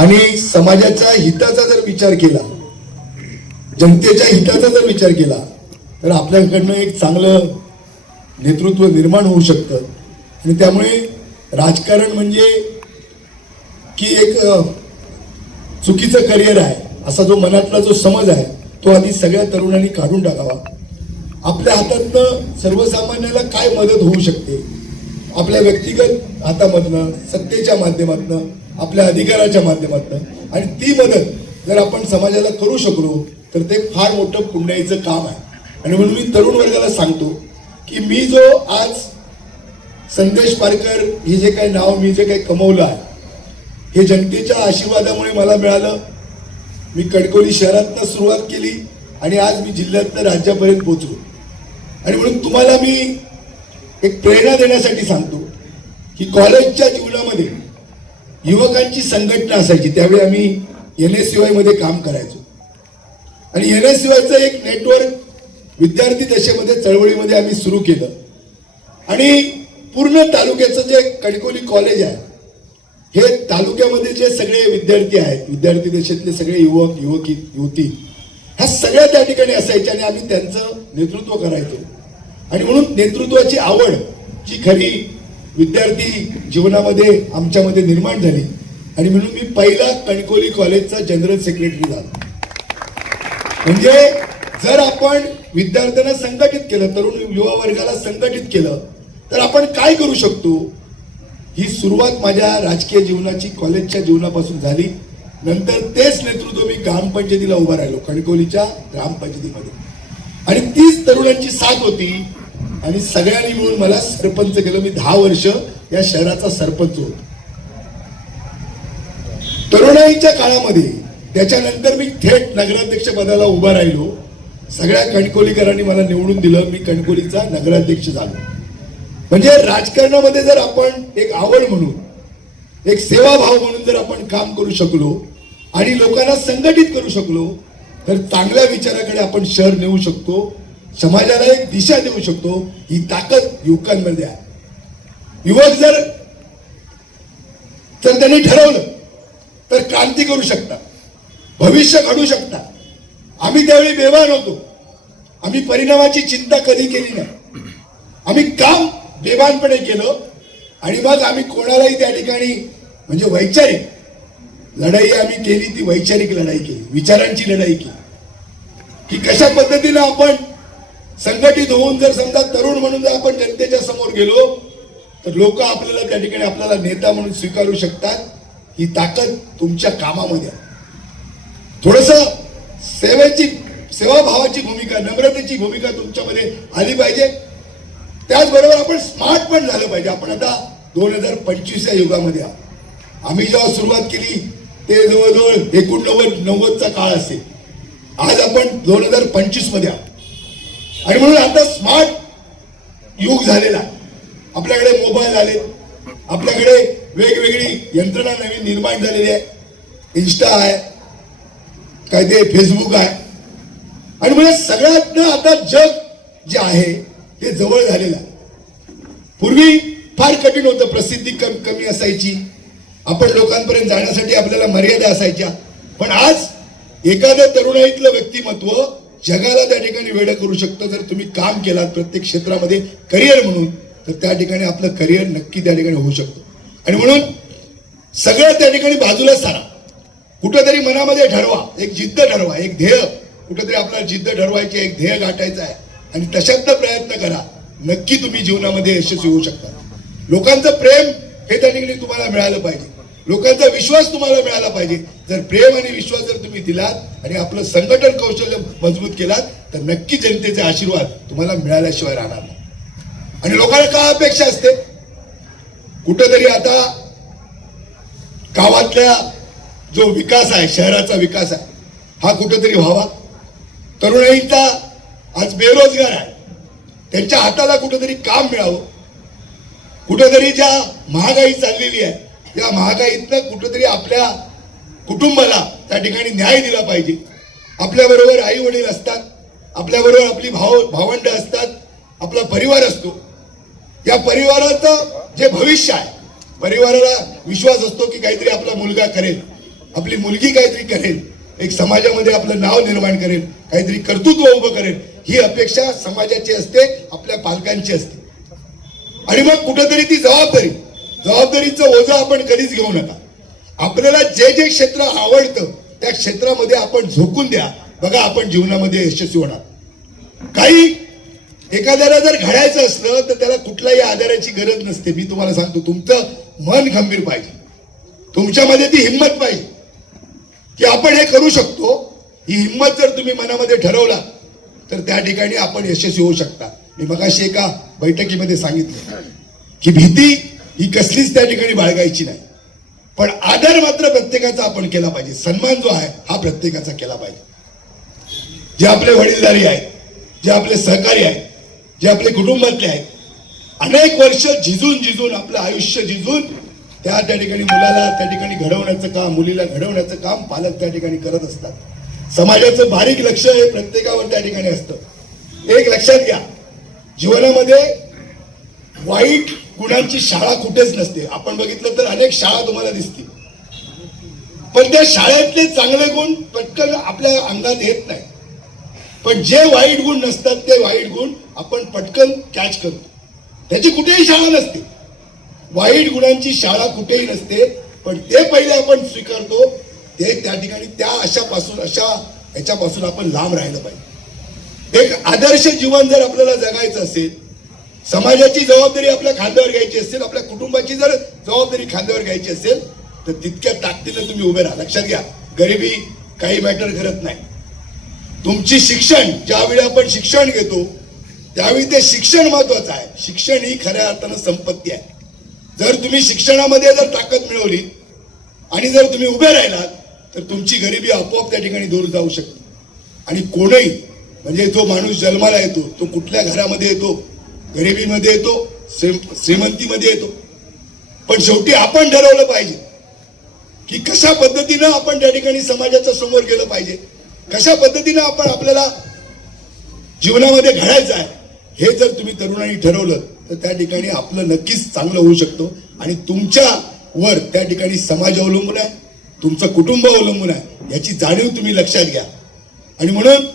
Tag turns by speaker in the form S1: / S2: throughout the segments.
S1: आणि समाजाच्या हिताचा जर विचार केला जनतेच्या हिताचा जर विचार केला तर आपल्याकडनं एक चांगलं नेतृत्व निर्माण होऊ शकतं आणि त्यामुळे राजकारण म्हणजे की एक चुकीचं करिअर आहे असा जो मनातला जो समज आहे तो आधी सगळ्या तरुणांनी काढून टाकावा आपल्या हातातनं सर्वसामान्याला काय मदत होऊ शकते आपल्या व्यक्तिगत हातामधनं सत्तेच्या माध्यमातनं आपल्या अधिकाराच्या माध्यमातून आणि ती मदत जर आपण समाजाला करू शकलो तर ते फार मोठं पुण्याचं काम आहे आणि म्हणून मी तरुण वर्गाला सांगतो की मी जो आज संदेश पारकर हे जे काही नाव मी जे काही कमवलं आहे हे जनतेच्या आशीर्वादामुळे मला मिळालं मी कडकोली शहरातनं सुरुवात केली आणि आज मी जिल्ह्यातनं राज्यापर्यंत पोचलो आणि म्हणून तुम्हाला मी एक प्रेरणा देण्यासाठी सांगतो की कॉलेजच्या जीवनामध्ये युवकांची संघटना असायची त्यावेळी आम्ही एन एस मध्ये काम करायचो आणि एन एस वायचं एक नेटवर्क विद्यार्थी दशेमध्ये चळवळीमध्ये आम्ही सुरू केलं आणि पूर्ण तालुक्याचं जे कणकोली कॉलेज आहे हे तालुक्यामध्ये जे सगळे विद्यार्थी आहेत विद्यार्थी दशेतले सगळे युवक युवकी युवती ह्या सगळ्या त्या ठिकाणी असायच्या आणि आम्ही त्यांचं नेतृत्व करायचो आणि म्हणून नेतृत्वाची आवड जी खरी विद्यार्थी जीवनामध्ये आमच्यामध्ये निर्माण झाली आणि म्हणून मी पहिला कणकोली कॉलेजचा जनरल सेक्रेटरी झालो म्हणजे जर आपण विद्यार्थ्यांना संघटित केलं तरुण युवा वर्गाला संघटित केलं तर आपण काय करू शकतो ही सुरुवात माझ्या राजकीय जीवनाची कॉलेजच्या जीवनापासून झाली नंतर तेच नेतृत्व मी ग्रामपंचायतीला उभा राहिलो कणकोलीच्या ग्रामपंचायतीमध्ये आणि तीच तरुणांची साथ होती आणि सगळ्यांनी मिळून मला सरपंच केलं मी दहा वर्ष या शहराचा सरपंच होतो तरुणाईच्या काळामध्ये त्याच्यानंतर मी थेट नगराध्यक्ष पदाला उभा राहिलो सगळ्या कणकोलीकरांनी मला निवडून दिलं मी कणकोलीचा नगराध्यक्ष झालो म्हणजे राजकारणामध्ये जर आपण एक आवड म्हणून एक सेवाभाव म्हणून जर आपण काम करू शकलो आणि लोकांना संघटित करू शकलो तर चांगल्या विचाराकडे आपण शहर नेऊ शकतो समाजाला एक दिशा देऊ शकतो ही ताकद युवकांमध्ये आहे युवक जर जर त्यांनी ठरवलं तर क्रांती करू शकता भविष्य घडू शकता आम्ही त्यावेळी बेभान होतो आम्ही परिणामाची चिंता कधी केली नाही आम्ही काम बेवानपणे केलं आणि मग आम्ही कोणालाही त्या ठिकाणी म्हणजे वैचारिक लढाई आम्ही केली ती वैचारिक लढाई केली विचारांची लढाई केली की कशा पद्धतीनं आपण संघटित होऊन जर समजा तरुण म्हणून जर आपण जनतेच्या समोर गेलो तर लोक आपल्याला त्या ठिकाणी आपल्याला नेता म्हणून स्वीकारू शकतात ही ताकद तुमच्या कामामध्ये थोडस सेवेची सेवाभावाची भूमिका नम्रतेची भूमिका तुमच्यामध्ये आली पाहिजे त्याचबरोबर आपण स्मार्ट पण झालं पाहिजे आपण आता दोन हजार पंचवीस या युगामध्ये आहोत आम्ही जेव्हा सुरुवात केली ते जवळजवळ एकोणनव्वद नव्वदचा काळ असेल आज आपण दोन हजार मध्ये आहोत आणि म्हणून आता स्मार्ट युग झालेला आपल्याकडे मोबाईल आले आपल्याकडे वेगवेगळी यंत्रणा नवीन निर्माण झालेली आहे इन्स्टा आहे काय ते फेसबुक आहे आणि म्हणजे सगळ्यात आता जग जे आहे ते जवळ झालेलं आहे पूर्वी फार कठीण होतं प्रसिद्धी कम कमी असायची आपण लोकांपर्यंत जाण्यासाठी आपल्याला मर्यादा असायच्या पण आज एखाद्या तरुणाईतलं व्यक्तिमत्व जगाला त्या ठिकाणी वेळ करू शकता जर तुम्ही काम केलात प्रत्येक क्षेत्रामध्ये करिअर म्हणून तर त्या ठिकाणी आपलं करिअर नक्की त्या ठिकाणी होऊ शकतं आणि म्हणून सगळं त्या ठिकाणी बाजूला सारा कुठंतरी मनामध्ये ठरवा एक जिद्द ठरवा एक ध्येय कुठंतरी आपल्याला जिद्द ठरवायची एक ध्येय गाठायचा आहे आणि तशात प्रयत्न करा नक्की तुम्ही जीवनामध्ये यशस्वी होऊ शकता लोकांचं प्रेम हे त्या ठिकाणी तुम्हाला मिळालं पाहिजे लोकांचा विश्वास तुम्हाला मिळाला पाहिजे जर प्रेम आणि विश्वास जर तुम्ही दिलात आणि आपलं संघटन कौशल्य मजबूत केलात तर नक्की जनतेचे आशीर्वाद तुम्हाला मिळाल्याशिवाय राहणार नाही आणि लोकांना काय अपेक्षा असते कुठंतरी आता गावातल्या जो विकास आहे शहराचा विकास आहे हा कुठंतरी व्हावा तरुणाईचा आज बेरोजगार आहे त्यांच्या हाताला कुठंतरी काम मिळावं कुठंतरी ज्या महागाई चाललेली आहे या महागाईतनं कुठंतरी आपल्या कुटुंबाला त्या ठिकाणी न्याय दिला पाहिजे आपल्याबरोबर आई वडील असतात आपल्याबरोबर आपली भाव भावंड असतात आपला परिवार असतो या परिवाराचं जे भविष्य आहे परिवाराला विश्वास असतो की काहीतरी आपला मुलगा करेल आपली मुलगी काहीतरी करेल एक समाजामध्ये आपलं नाव निर्माण करेल काहीतरी कर्तृत्व उभं करेल ही अपेक्षा समाजाची असते आपल्या पालकांची असते आणि मग कुठंतरी ती जबाबदारी जबाबदारीचं ओझं आपण कधीच घेऊ नका आपल्याला जे जे क्षेत्र आवडतं त्या क्षेत्रामध्ये आपण झोकून द्या बघा आपण जीवनामध्ये यशस्वी होणार काही एखाद्याला जर घडायचं असलं तर त्याला कुठल्याही आधाराची गरज नसते मी तुम्हाला सांगतो तुमचं मन खंबीर पाहिजे तुमच्यामध्ये ती हिंमत पाहिजे की आपण हे करू शकतो ही हिंमत जर तुम्ही मनामध्ये ठरवला तर त्या ठिकाणी आपण यशस्वी होऊ शकता मी मगाशी एका बैठकीमध्ये सांगितलं की भीती ही कसलीच त्या ठिकाणी बाळगायची नाही पण आदर मात्र प्रत्येकाचा आपण केला पाहिजे सन्मान जो आहे हा प्रत्येकाचा केला पाहिजे जे आपले वडीलधारी आहेत जे आपले सहकारी आहेत जे आपले कुटुंबातले आहेत अनेक वर्ष झिजून झिजून आपलं आयुष्य झिजून त्या त्या ठिकाणी मुलाला त्या ठिकाणी घडवण्याचं काम मुलीला घडवण्याचं काम पालक त्या ठिकाणी करत असतात समाजाचं बारीक लक्ष हे प्रत्येकावर त्या ठिकाणी असतं एक लक्षात घ्या जीवनामध्ये वाईट गुणांची शाळा कुठेच नसते आपण बघितलं तर अनेक शाळा तुम्हाला दिसतील पण त्या शाळेतले चांगले गुण पटकन आपल्या अंगात येत नाही पण जे वाईट गुण नसतात ते वाईट गुण आपण पटकन कॅच करतो त्याची कुठेही शाळा नसते वाईट गुणांची शाळा कुठेही नसते पण ते पहिले आपण स्वीकारतो ते त्या ठिकाणी त्या अशापासून अशा ह्याच्यापासून आपण लांब राहिलं पाहिजे एक आदर्श जीवन जर आपल्याला जगायचं असेल समाजाची जबाबदारी आपल्या खांद्यावर घ्यायची असेल आपल्या कुटुंबाची जर जबाबदारी खांद्यावर घ्यायची असेल तर तितक्या ताकदीनं तुम्ही उभे राहा लक्षात घ्या गरिबी काही मॅटर करत नाही तुमची शिक्षण ज्यावेळी आपण शिक्षण घेतो त्यावेळी ते शिक्षण महत्वाचं आहे शिक्षण ही खऱ्या अर्थानं संपत्ती आहे जर तुम्ही शिक्षणामध्ये जर ताकद मिळवली आणि जर तुम्ही उभे राहिलात तर तुमची गरिबी आपोआप त्या ठिकाणी दूर जाऊ शकते आणि कोणही म्हणजे जो माणूस जन्माला येतो तो कुठल्या घरामध्ये येतो गरिबीमध्ये येतो श्रीमंतीमध्ये येतो पण शेवटी आपण ठरवलं पाहिजे की कशा पद्धतीनं आपण त्या ठिकाणी समाजाच्या समोर गेलं पाहिजे कशा पद्धतीनं आपण आपल्याला जीवनामध्ये घडायचं आहे हे जर तुम्ही तरुणांनी ठरवलं तर त्या ठिकाणी आपलं नक्कीच चांगलं होऊ शकतो आणि तुमच्यावर त्या ठिकाणी समाज अवलंबून आहे तुमचं कुटुंब अवलंबून आहे याची जाणीव तुम्ही लक्षात घ्या आणि म्हणून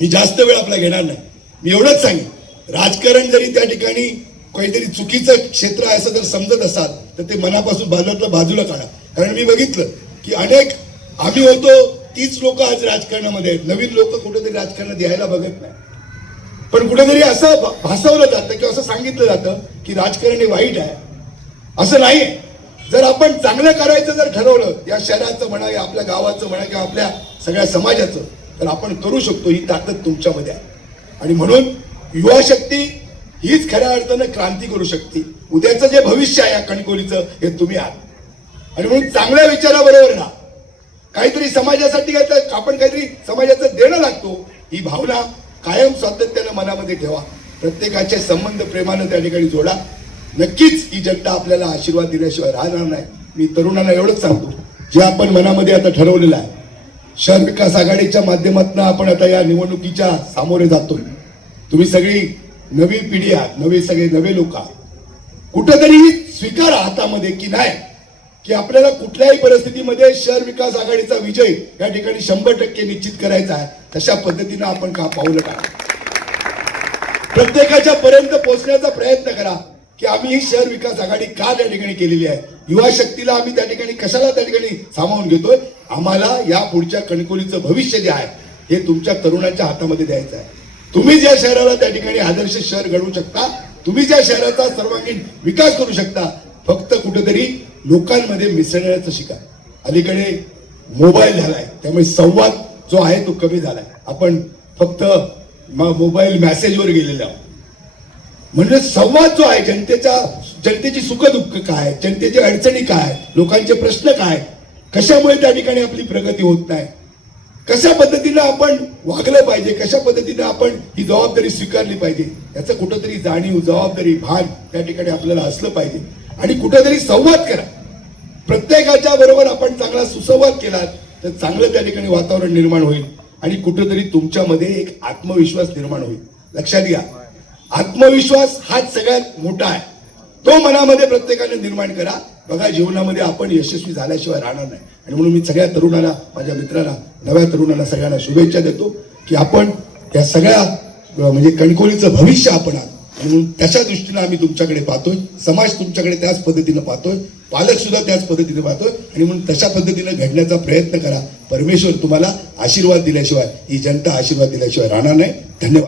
S1: मी जास्त वेळ आपला घेणार नाही मी एवढंच सांगेन राजकारण जरी त्या ठिकाणी काहीतरी चुकीचं क्षेत्र आहे असं जर समजत असाल तर ते मनापासून बाजूला बाजूला काढा कारण मी बघितलं की अनेक आम्ही होतो तीच लोक आज राजकारणामध्ये आहेत नवीन लोक कुठेतरी राजकारणात यायला बघत नाही पण कुठेतरी असं भासवलं जातं किंवा असं सांगितलं जातं की राजकारण हे वाईट आहे असं नाही जर आपण चांगलं करायचं जर ठरवलं या शहराचं म्हणा या आपल्या गावाचं म्हणा किंवा आपल्या सगळ्या समाजाचं तर आपण करू शकतो ही ताकद तुमच्यामध्ये आहे आणि म्हणून युवा शक्ती हीच खऱ्या अर्थानं क्रांती करू शकते उद्याचं जे भविष्य आहे या कणकोलीचं हे तुम्ही आहात आणि म्हणून चांगल्या विचाराबरोबर ना काहीतरी समाजासाठी काय आपण काहीतरी समाजाचं देणं लागतो ही भावना कायम सातत्यानं मनामध्ये ठेवा प्रत्येकाचे संबंध प्रेमानं त्या ठिकाणी जोडा नक्कीच ही जगता आपल्याला आशीर्वाद दिल्याशिवाय राहणार नाही मी तरुणांना एवढंच सांगतो जे आपण मनामध्ये आता ठरवलेलं आहे शहर विकास आघाडीच्या माध्यमातून आपण आता या निवडणुकीच्या सामोरे जातोय तुम्ही सगळी नवी पिढी आहात नवे सगळे नवे लोक आहात कुठंतरी स्वीकार हातामध्ये की नाही की आपल्याला कुठल्याही परिस्थितीमध्ये शहर विकास आघाडीचा विजय या ठिकाणी शंभर टक्के निश्चित करायचा आहे तशा पद्धतीनं आपण का पाहू टाका प्रत्येकाच्या पर्यंत पोहोचण्याचा प्रयत्न करा की आम्ही ही शहर विकास आघाडी का त्या ठिकाणी केलेली आहे युवा शक्तीला आम्ही त्या ठिकाणी कशाला त्या ठिकाणी सामावून घेतोय आम्हाला या पुढच्या कणकोलीचं भविष्य जे आहे हे तुमच्या तरुणाच्या हातामध्ये द्यायचं आहे तुम्ही ज्या शहराला त्या ठिकाणी आदर्श शहर घडवू शकता तुम्ही ज्या शहराचा सर्वांगीण विकास करू शकता फक्त कुठेतरी लोकांमध्ये मिसळण्याचं शिका अलीकडे मोबाईल झालाय त्यामुळे संवाद जो आहे तो कमी झालाय आपण फक्त मोबाईल मेसेजवर आहोत म्हणजे संवाद जो आहे जनतेचा जनतेची सुखदुःख काय जनतेची अडचणी काय लोकांचे प्रश्न काय कशामुळे त्या ठिकाणी आपली प्रगती होत नाही कशा पद्धतीनं आपण वागलं पाहिजे कशा पद्धतीनं आपण ही जबाबदारी स्वीकारली पाहिजे याचं कुठंतरी जाणीव जबाबदारी भान त्या ठिकाणी आपल्याला असलं पाहिजे आणि कुठंतरी संवाद करा प्रत्येकाच्या बरोबर आपण चांगला सुसंवाद केला तर चांगलं त्या ठिकाणी वातावरण निर्माण होईल आणि कुठंतरी तुमच्यामध्ये एक आत्मविश्वास निर्माण होईल लक्षात घ्या आत्मविश्वास हाच सगळ्यात मोठा आहे तो मनामध्ये प्रत्येकाने निर्माण करा बघा जीवनामध्ये आपण यशस्वी झाल्याशिवाय राहणार नाही आणि म्हणून मी सगळ्या तरुणाला माझ्या मित्राला नव्या तरुणाला सगळ्यांना शुभेच्छा देतो की आपण त्या सगळ्या म्हणजे कणकोलीचं भविष्य आपण आहात म्हणून त्याच्या दृष्टीनं आम्ही तुमच्याकडे पाहतोय समाज तुमच्याकडे त्याच पद्धतीनं पाहतोय पालक सुद्धा त्याच पद्धतीने पाहतोय आणि म्हणून तशा पद्धतीनं घडण्याचा प्रयत्न करा परमेश्वर तुम्हाला आशीर्वाद दिल्याशिवाय ही जनता आशीर्वाद दिल्याशिवाय राहणार नाही धन्यवाद